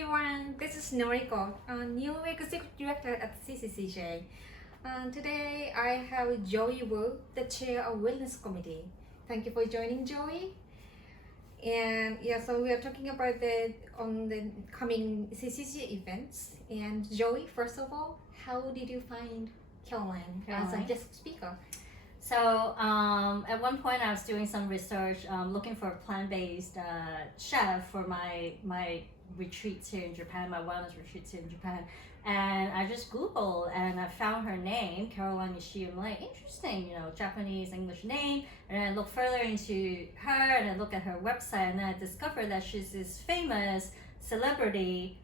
everyone, this is Noriko, new executive director at CCCJ. Today I have Joey Wu, the chair of Wellness Committee. Thank you for joining, Joey. And yeah, so we are talking about the coming CCCJ events. And Joey, first of all, how did you find Caroline as a guest speaker? So at one point I was doing some research looking for a plant-based chef for my retreats here in Japan, my wellness retreats here in Japan. And I just Googled and I found her name, Caroline Ishii. I'm like, interesting, Japanese English name. And I looked further into her and I looked at her website and then I discovered that she's this famous celebrity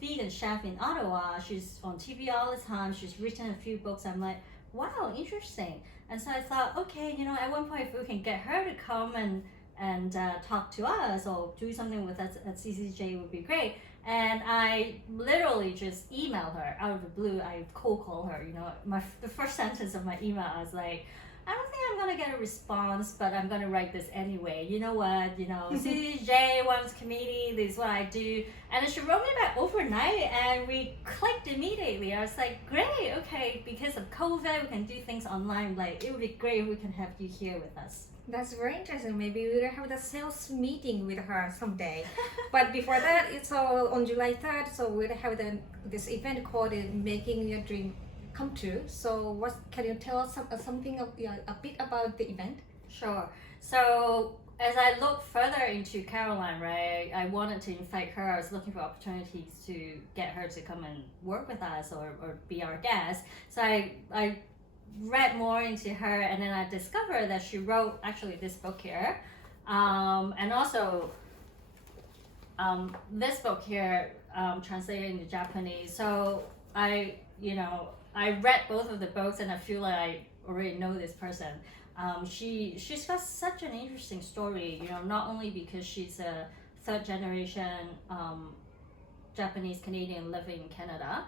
vegan chef in Ottawa. She's on TV all the time. She's written a few books. I'm like, wow, interesting. And so I thought, okay, at one point if we can get her to come and talk to us or do something with us at CCJ would be great. And I literally just emailed her out of the blue. I cold called her. The first sentence of my email, I was like, I don't think I'm gonna get a response, but I'm gonna write this anyway. You know what? CCJ Wellness Committee, this is what I do. And then she wrote me back overnight and we clicked immediately. I was like, great, okay, because of COVID, we can do things online. Like, it would be great if we can have you here with us. That's very interesting. Maybe we'll have the sales meeting with her someday. But before that, it's on July 3rd, so we'll have this event called Making Your Dream Come True. So can you tell us something a bit about the event? Sure. So as I look further into Caroline, right, I wanted to invite her. I was looking for opportunities to get her to come and work with us or be our guest. So I read more into her and then I discovered that she wrote actually this book here. And also this book here translated into Japanese. So I read both of the books and I feel like I already know this person. She's got such an interesting story, not only because she's a third generation Japanese Canadian living in Canada.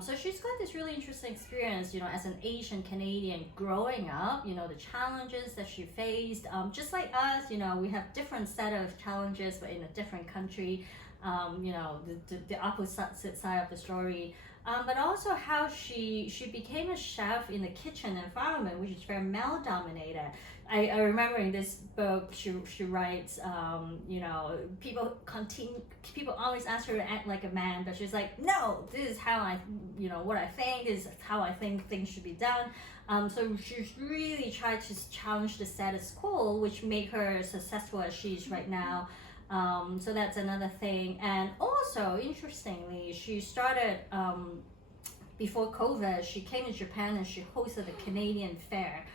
So she's got this really interesting experience, as an Asian Canadian growing up, the challenges that she faced. Just like us, we have different set of challenges, but in a different country, the opposite side of the story. But also how she became a chef in the kitchen environment, which is very male dominated. I remember in this book she writes, people always ask her to act like a man, but she's like, no, this is how I, what I think, this is how I think things should be done. So she's really tried to challenge the status quo, which made her successful as she is right now. So that's another thing. And also, interestingly, she started, before COVID, she came to Japan and she hosted a Canadian fair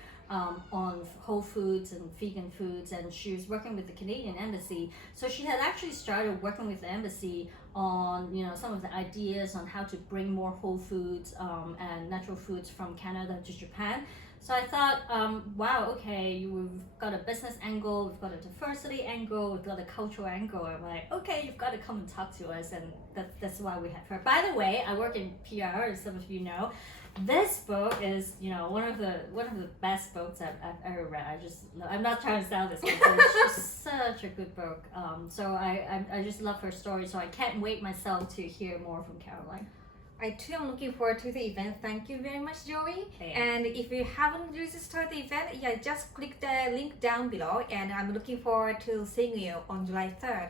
on whole foods and vegan foods, and she was working with the Canadian Embassy. So she had actually started working with the embassy on some of the ideas on how to bring more whole foods and natural foods from Canada to Japan. So I thought, wow, okay, we've got a business angle, we've got a diversity angle, we've got a cultural angle. I'm like, okay, you've got to come and talk to us, and that's why we have her. By the way, I work in PR, as some of you know. This book is, one of the best books I've ever read. I'm not trying to sell this book, but it's just such a good book. So I just love her story. So I can't wait myself to hear more from Caroline. I too am looking forward to the event. Thank you very much, Joey. Thanks. And if you haven't registered the event, just click the link down below. And I'm looking forward to seeing you on July 3rd.